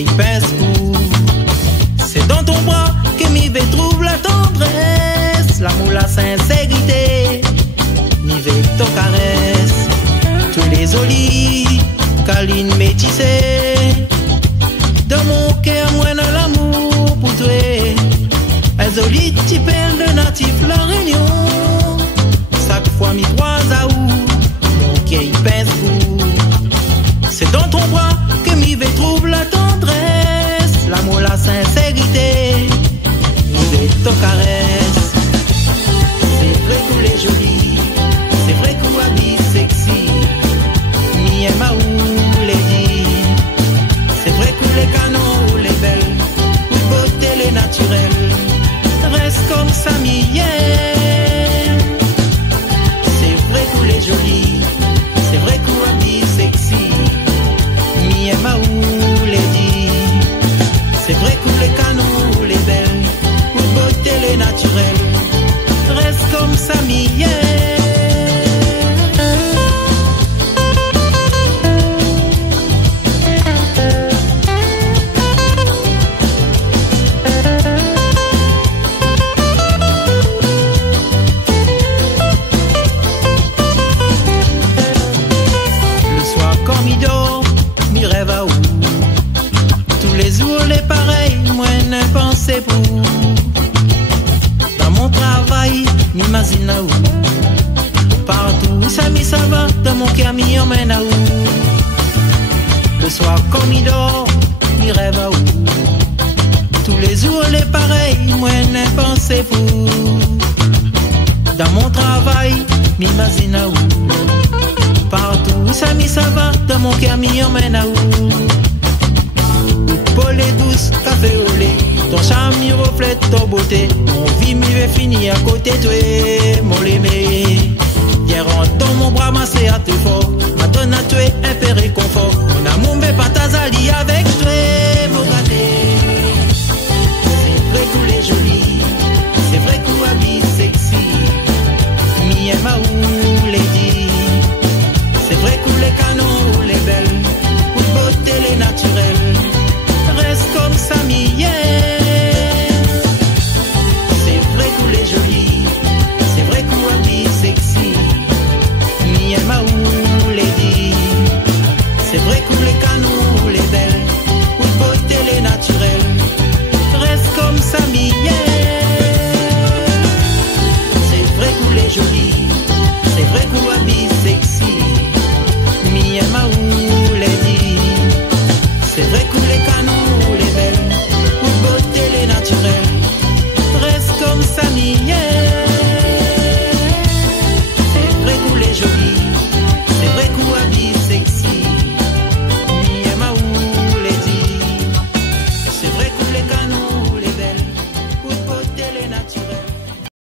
vieille pince-cou. C'est dans ton bras que m'y vais trouve la tendresse, l'amour, la sincérité, m'y vais ton caresse. Tous les olis, câlines métissées, dans mon cœur, moi, dans l'amour pour toi. Un joli petit pelle de natif la réunion. Chaque fois m'y croise à où mon cœur y pince-cou. C'est dans ton bras que m'y vais trouve la tendresse, l'amour, la sincérité, m'y vais ton caresse. C'est vrai qu'on est joli, c'est vrai qu'on habite sexy, m'y aime à où les dit. C'est vrai qu'on les canons ou les belles, ou beauté les naturelles, reste comme ça m'y est. C'est vrai qu'on est joli, c'est vrai qu'on habite sexy, m'y aime à où les dit. C'est vrai qu'on les canons ou les belles, ou beauté les naturelles, reste comme ça m'y est. Pour dans mon travail, m'imagine à où partout ça va, dans mon cœur m'y emmène à où. Le soir comme il dort, m'y rêve à où. Tous les jours les pareils, moi n'ai pensé pour dans mon travail, m'imagine à où partout ça va, dans mon cœur m'y emmène à où. Paul et douce, café au lait, ton charme y reflète ton beauté. Mon vie m'y va finir à côté de toi, mon aimé. Viens rentre dans mon bras, massé à te fort. Ma donne à toi un peu réconfort. Mon amour me partage à